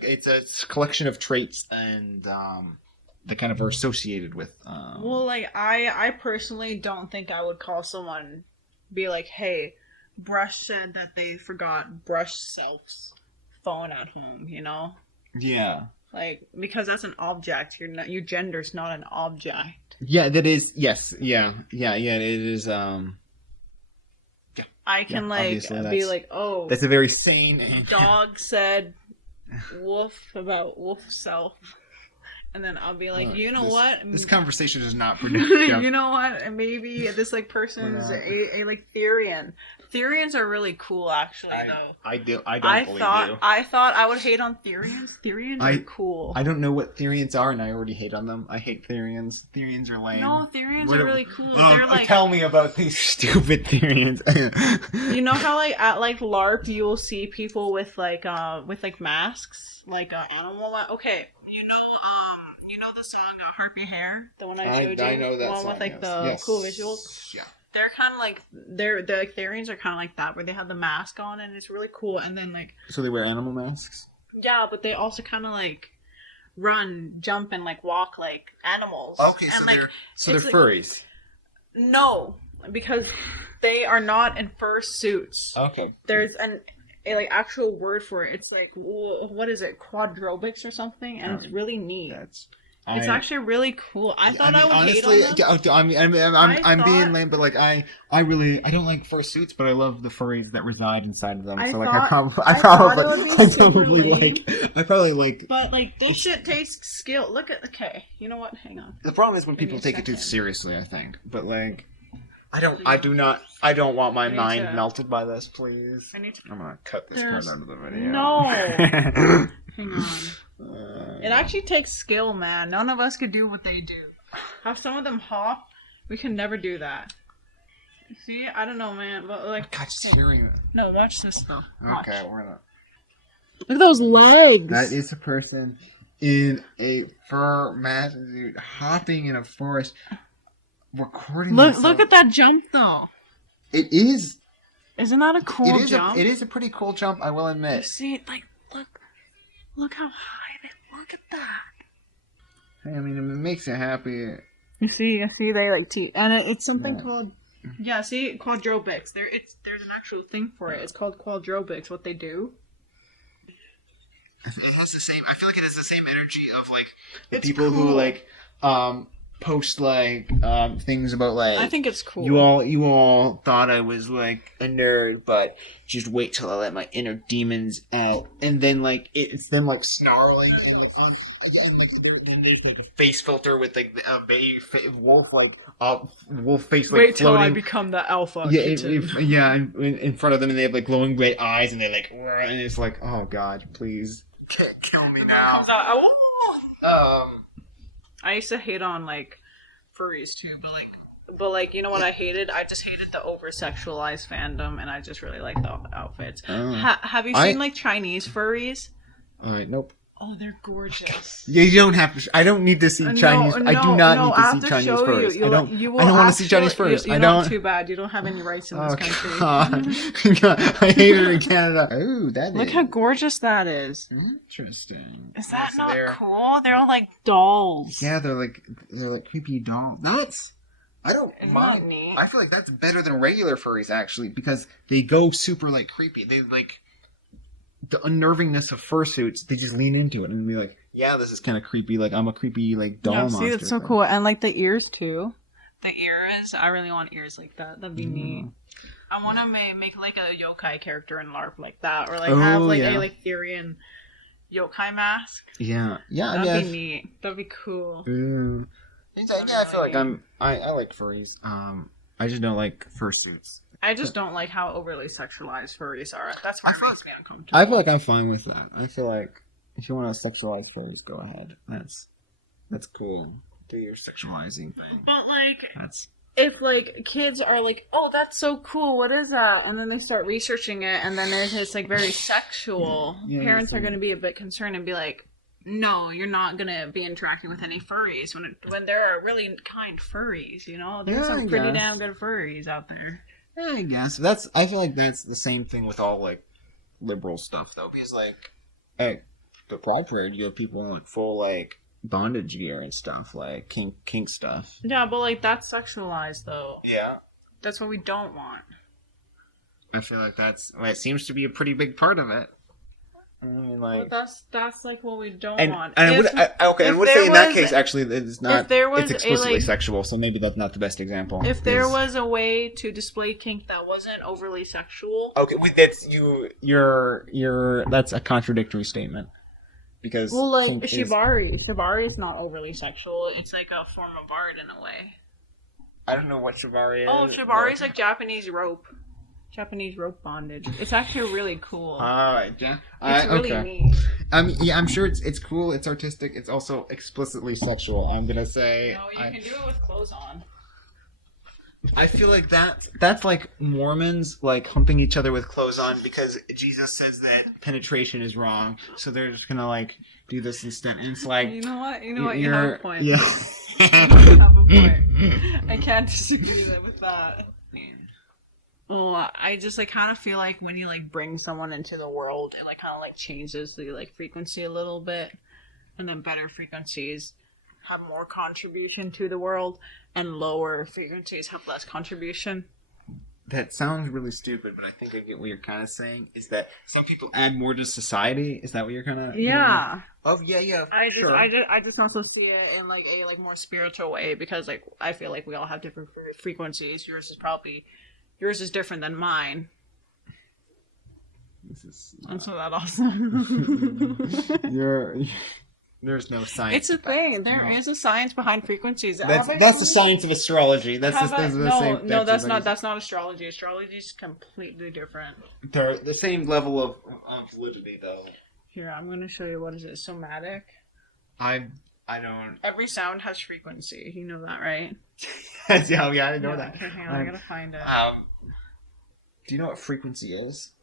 collection of traits and that kind of are associated with well, like I personally don't think I would call someone, be like, hey, Brush said that they forgot Brush Self's phone at home, you know? Yeah. Like, because that's an object. Your gender's not an object. Yeah, that is. Yes. Yeah. It is. I can be like, oh, that's a very sane. Dog said woof about woof self, and then I'll be like, you know what? This conversation is not productive. You know what? Maybe this like person is a like Therian. Therians are really cool, actually. I don't believe you. I thought I would hate on Therians. Therians are cool. I don't know what Therians are, and I already hate on them. I hate Therians. Therians are lame. No, Therians are really cool. They're like, tell me about these stupid Therians. You know how like at like LARP you will see people with like masks, like animal. Okay, you know the song Harpy Hair, the one I showed you. I know that one song, with like the cool visuals. Yeah. They're kind of like they're like Therians are kind of like that, where they have the mask on and it's really cool. And then like, so they wear animal masks. Yeah, but they also kind of like run, jump, and like walk like animals. Okay, and, so they're furries. No, because they are not in fursuits. Okay. There's a like actual word for it. It's like, what is it? Quadrobics or something, and it's really neat. It's actually really cool. I thought I would honestly, hate on them. I'm being lame, but like I don't like fursuits, but I love the furries that reside inside of them. I probably like. But like this shit takes skill. Look at you know what? Hang on. The problem is when people take it too seriously, I think. But like, I don't want my mind melted by this, please. I'm gonna cut this part out of the video. No. Hang on. It actually takes skill, man. None of us could do what they do. Have some of them hop. We can never do that. See, I don't know, man, but like. God, just hearing it. No, watch this though. Watch. Okay, we're not. Look at those legs. That is a person in a fur mask suit hopping in a forest, recording. Look at that jump though. It is. Isn't that a cool jump? It is a pretty cool jump, I will admit. You see, like, look how high they look at that. I mean, it makes you happy. You see, they like and it's something called. Yeah, see, quadrobics. There's an actual thing for it. It's called quadrobics. What they do. It has the same. I feel like it has the same energy of like the people who like post like things about like. I think it's cool. You all thought I was like a nerd, but just wait till I let my inner demons out, and then like it's them like snarling and like and like then there's like a face filter with like a wolf wolf face like wait till floating. I become the alpha. Yeah, in front of them, and they have like glowing red eyes, and they like and it's like, oh god, please kill me now. I used to hate on like furries too, but like you know what I hated? I just hated the over sexualized fandom, and I just really like the outfits. Have you seen like Chinese furries? Nope. Oh, they're gorgeous. Yeah, you don't have to. I don't need to see Chinese. I do not need to see Chinese furs. I don't want to see Chinese furs. I don't. Too bad. You don't have any rights in this country. God. I hate it in Canada. Ooh, Look how gorgeous that is. Interesting. Is that not cool? They're all like dolls. Yeah, they're like creepy dolls. I don't mind. I feel like that's better than regular furries actually, because they go super like creepy. They like the unnervingness of fursuits. They just lean into it and be like, yeah, this is kind of creepy. Like I'm a creepy like doll monster. See, that's so cool. And like the ears too. The ears. I really want ears like that. That'd be neat. I want to make like a yokai character in LARP like that, or like have like a like Therian yokai mask. Yeah. That'd be neat. That'd be cool. I feel like I like furries. I just don't like fursuits. I just don't like how overly sexualized furries are. That's what makes me uncomfortable. I feel like I'm fine with that. I feel like if you want to sexualize furries, go ahead. That's cool. Do your sexualizing thing. But like, if like kids are like, oh, that's so cool. What is that? And then they start researching it, and then it's like very sexual. Parents are going to be a bit concerned and be like, no, you're not going to be interacting with any furries when there are really kind furries. You know, there's some pretty damn good furries out there. I guess I feel like that's the same thing with all like liberal stuff though, because like at the Pride Parade you have people in like full like bondage gear and stuff, like kink stuff. Yeah, but like that's sexualized though. Yeah, that's what we don't want. I feel like it seems to be a pretty big part of it. I mean, like, but that's like what we don't want. And I would say in that case, actually, it's not. It's explicitly sexual, so maybe that's not the best example. If there was a way to display kink that wasn't overly sexual, okay, that's that's a contradictory statement. Because like shibari is not overly sexual. It's like a form of art in a way. I don't know what shibari is. Oh, shibari is like Japanese rope bondage. It's actually really cool. It's really neat. I'm sure it's cool. It's artistic. It's also explicitly sexual. I'm gonna say. No, you can do it with clothes on. I feel like that's like Mormons like humping each other with clothes on because Jesus says that penetration is wrong, so they're just gonna like do this instead. And it's like you know what you have a point. Yeah, you have a point. I can't disagree with that. Oh, I just like kind of feel like when you like bring someone into the world, it like kind of like changes the like frequency a little bit, and then better frequencies have more contribution to the world, and lower frequencies have less contribution. That sounds really stupid, but I think I get what you're kind of saying. Is that some people add more to society? Is that what you're kind of? Yeah. Oh yeah. I just also see it in like a like more spiritual way, because like I feel like we all have different frequencies. Yours is different than mine. Isn't that awesome? There's no science. It's a thing. There is a science behind frequencies. That's the science of astrology. That's the same. No, that's not. That's not astrology. Astrology is completely different. They're the same level of validity, though. Here, I'm going to show you. What is it? Somatic. I don't. Every sound has frequency. You know that, right? yeah, I know that. Okay, hang on, I gotta find it. Do you know what frequency is?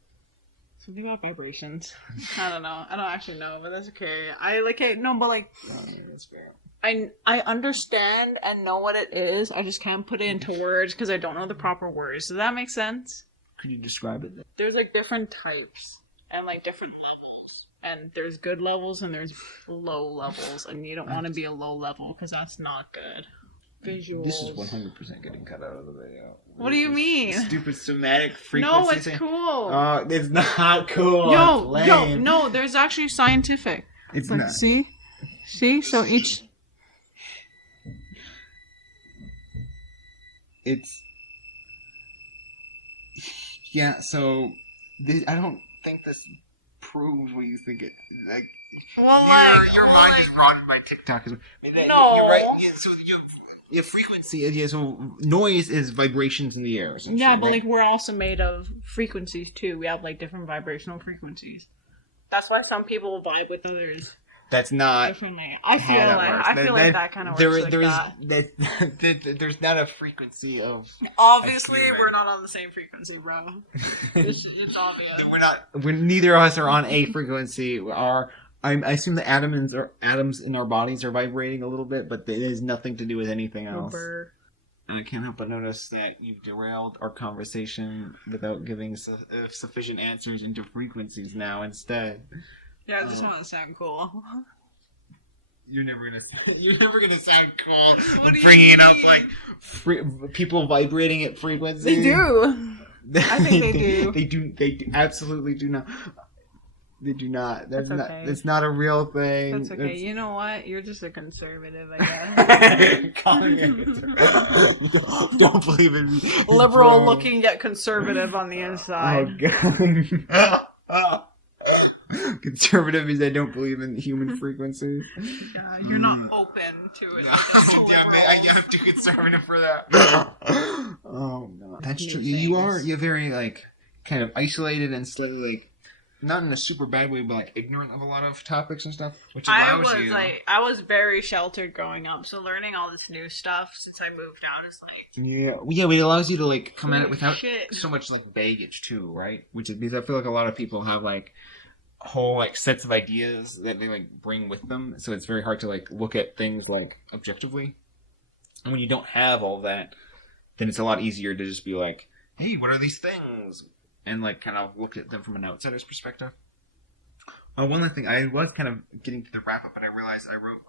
Something about vibrations. I don't know. I don't actually know, but that's okay. That's fair. I understand and know what it is. I just can't put it into words because I don't know the proper words. Does that make sense? Could you describe it? There's like different types and like different levels. And there's good levels and there's low levels, and you don't want to be a low level because that's not good. Visuals. This is 100% getting cut out of the video. What do you mean? Stupid somatic frequency. No, it's cool. It's not cool. No, there's actually scientific. It's like, not. See? So each... It's... Yeah, so... I don't think this proves what you think it... Like... Well, your mind is rotted by TikTok. No. You're right. Yeah, so frequency, so noise is vibrations in the air. Yeah, but like we're also made of frequencies too. We have like different vibrational frequencies. That's why some people vibe with others. That's not differently. I feel like that kind of works There's not a frequency of. Obviously, we're not on the same frequency, bro. It's obvious. Neither of us are on a frequency. I assume the atoms in our bodies are vibrating a little bit, but it has nothing to do with anything else. And I can't help but notice that you've derailed our conversation without giving sufficient answers into frequencies now instead. Yeah, I just want to sound cool. You're never gonna sound cool with bringing it up like people vibrating at frequencies. They do. I think they do. They absolutely do not. They do not. That's okay. That's not a real thing. That's okay. You know what? You're just a conservative, I guess. Don't believe in me. Liberal looking yet conservative on the inside. Oh god. Conservative means I don't believe in human frequencies. Yeah, you're not open to it. Damn it, I am too conservative for that. Oh no, that's true. You're very like kind of isolated and like not in a super bad way, but like ignorant of a lot of topics and stuff. Which allows you. I was very sheltered growing up, so learning all this new stuff since I moved out is like yeah, but it allows you to like come at it without so much like baggage too, right? Which is because I feel like a lot of people have like whole like sets of ideas that they like bring with them, so it's very hard to like look at things like objectively. And when you don't have all that, then it's a lot easier to just be like, hey, what are these things, and like kind of look at them from an outsider's perspective. One other thing, I was kind of getting to the wrap up, but I realized I wrote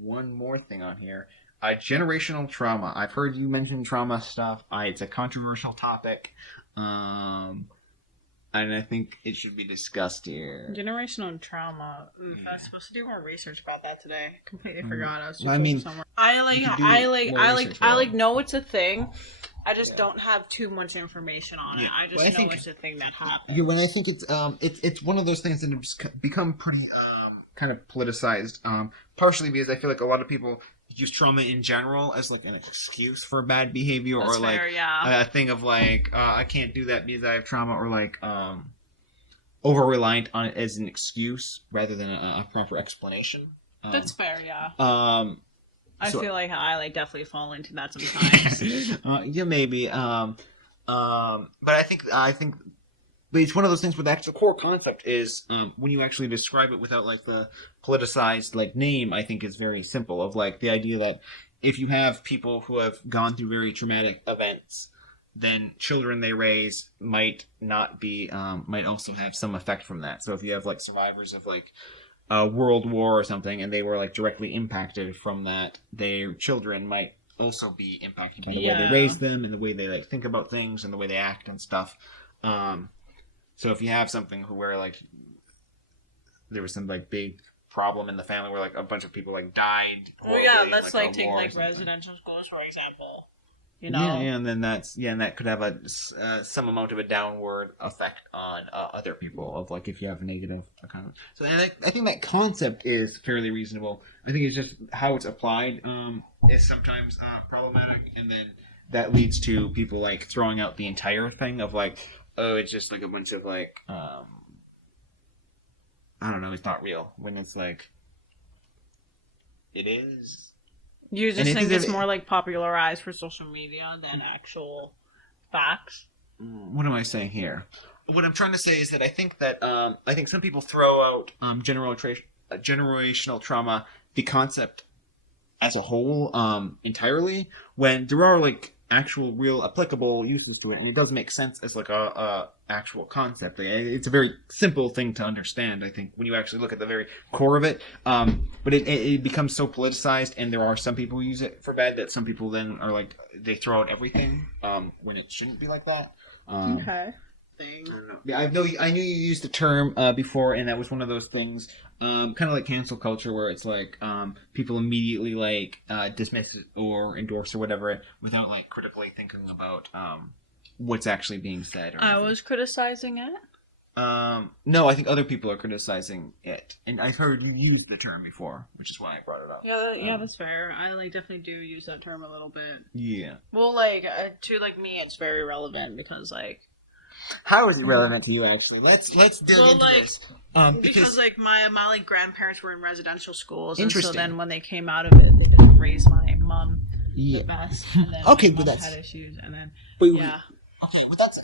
one more thing on here. Generational trauma. I've heard you mention trauma stuff. It's a controversial topic. And I think it should be discussed here. Generational trauma. I was supposed to do more research about that today. Completely forgot. I was just somewhere. I know it's a thing. I just don't have too much information on it. I just know it's a thing that happens. When I think it's one of those things that have become pretty kind of politicized. Partially because I feel like a lot of people use trauma in general as like an excuse for bad behavior. That's or like a thing of like I can't do that because I have trauma, or like over reliant on it as an excuse rather than a proper explanation. That's fair, yeah. I feel like I definitely fall into that sometimes. Yeah, maybe. But I think but it's one of those things where the actual core concept is when you actually describe it without like the politicized like name, I think is very simple. Of like the idea that if you have people who have gone through very traumatic events, then children they raise might not be might also have some effect from that. So if you have like survivors of like a World War or something, and they were like directly impacted from that, their children might also be impacted by the way they raise them and the way they like think about things and the way they act and stuff. So if you have something where like there was some like big problem in the family where like a bunch of people like died. Let's like take like residential schools for example. You know? Yeah, and then and that could have a some amount of a downward effect on other people of like if you have a negative kind of. So I think that concept is fairly reasonable. I think it's just how it's applied is sometimes problematic, and then that leads to people like throwing out the entire thing of like, oh, it's just like a bunch of like I don't know, it's not real, when it's like it is. You just think it's more like popularized for social media than actual facts? What am I saying here? What I'm trying to say is that I think some people throw out generational trauma, the concept as a whole, entirely, when there are like actual real applicable uses to it, and it does make sense as like a actual concept. It's a very simple thing to understand, I think, when you actually look at the very core of it. But it becomes so politicized, and there are some people who use it for bad that some people then are like they throw out everything when it shouldn't be like that. Okay. Yeah, I knew you used the term before, and that was one of those things, kind of like cancel culture, where it's like people immediately like dismiss it or endorse or whatever without like critically thinking about what's actually being said. I was criticizing it. No, I think other people are criticizing it, and I've heard you use the term before, which is why I brought it up. Yeah, that's fair. I like definitely do use that term a little bit. Yeah. Well, like to like me, it's very relevant because like. How is it relevant to you, actually? Let's dig into this. Because like my like grandparents were in residential schools, and so then when they came out of it, they didn't raise my mom the best. And then okay, my but mom that's had issues, and then Okay, but that's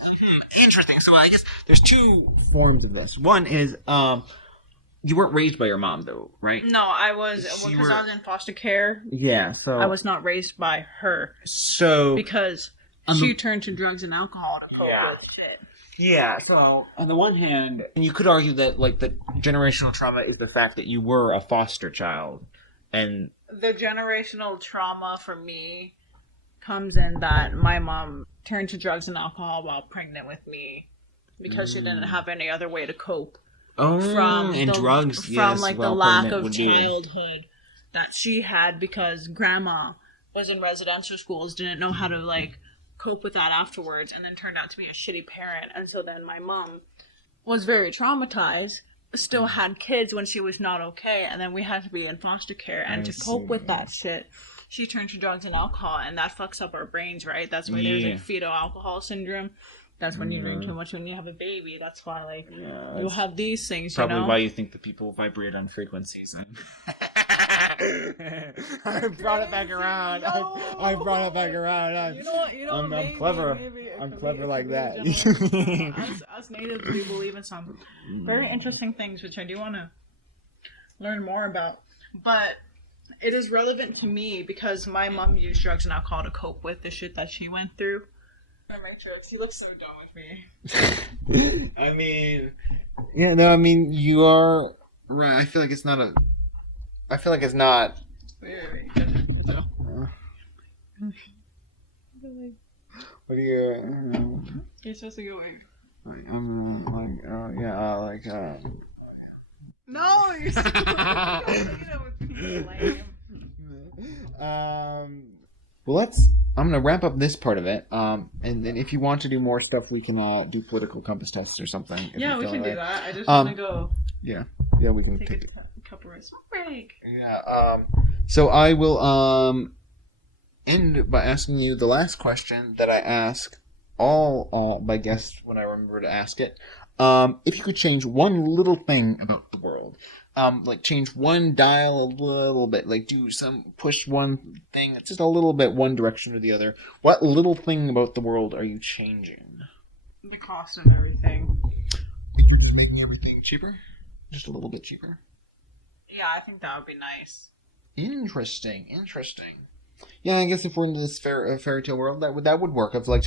interesting. So I guess there's two forms of this. One is You weren't raised by your mom, though, right? No, I was, So because I was in foster care. Yeah, so... I was not raised by her. So... Because she turned to drugs and alcohol to cope with shit. Yeah, so on the one hand, you could argue that, like, the generational trauma is the fact that you were a foster child, and... The generational trauma for me comes in that my mom turned to drugs and alcohol while pregnant with me because she didn't have any other way to cope. Drugs, from like the lack of childhood that she had because grandma was in residential schools, didn't know how to like cope with that afterwards, and then turned out to be a shitty parent. And so then my mom was very traumatized, still had kids when she was not okay, and then we had to be in foster care, and to cope with that shit, she turned to drugs and alcohol, and that fucks up our brains, right? That's why there's like fetal alcohol syndrome. That's when you drink too much when you have a baby. That's why, like, you'll have these things, probably why you think that people vibrate on frequencies. I brought it back around. No! I brought it back around. I'm clever. I'm clever like that. Us natives, we believe in some very interesting things, which I do want to learn more about. But it is relevant to me because my mom used drugs and alcohol to cope with the shit that she went through. He looks so done with me. I mean, yeah, no, I mean, you are right. I feel like it's not. Wait. What are you? You're supposed to go where? I'm like, No, you're supposed to Well, I'm gonna wrap up this part of it. And then if you want to do more stuff, we can do political compass tests or something. Yeah, we can do that. I just want to go. Yeah, we can take a couple of break. Yeah. So I will end by asking you the last question that I ask all my guests when I remember to ask it. If you could change one little thing about the world. Like change one dial a little bit, like push one thing, just a little bit, one direction or the other. What little thing about the world are you changing? The cost of everything. You're just making everything cheaper? Just a little bit cheaper? Yeah, I think that would be nice. Interesting. Yeah, I guess if we're in this fairy tale world, that would work. Of like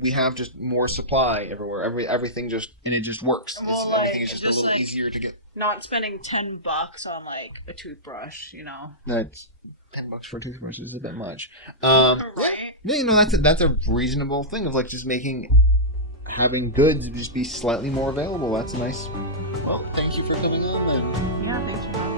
we have just more supply everywhere. Everything just works. Well, everything is just a little easier to get. Not spending $10 on like a toothbrush, you know. That's $10 for a toothbrush is a bit much. Right? Yeah, that's a reasonable thing of like just having goods just be slightly more available. That's nice. Well, thank you for coming on then. Yeah, thanks for having me.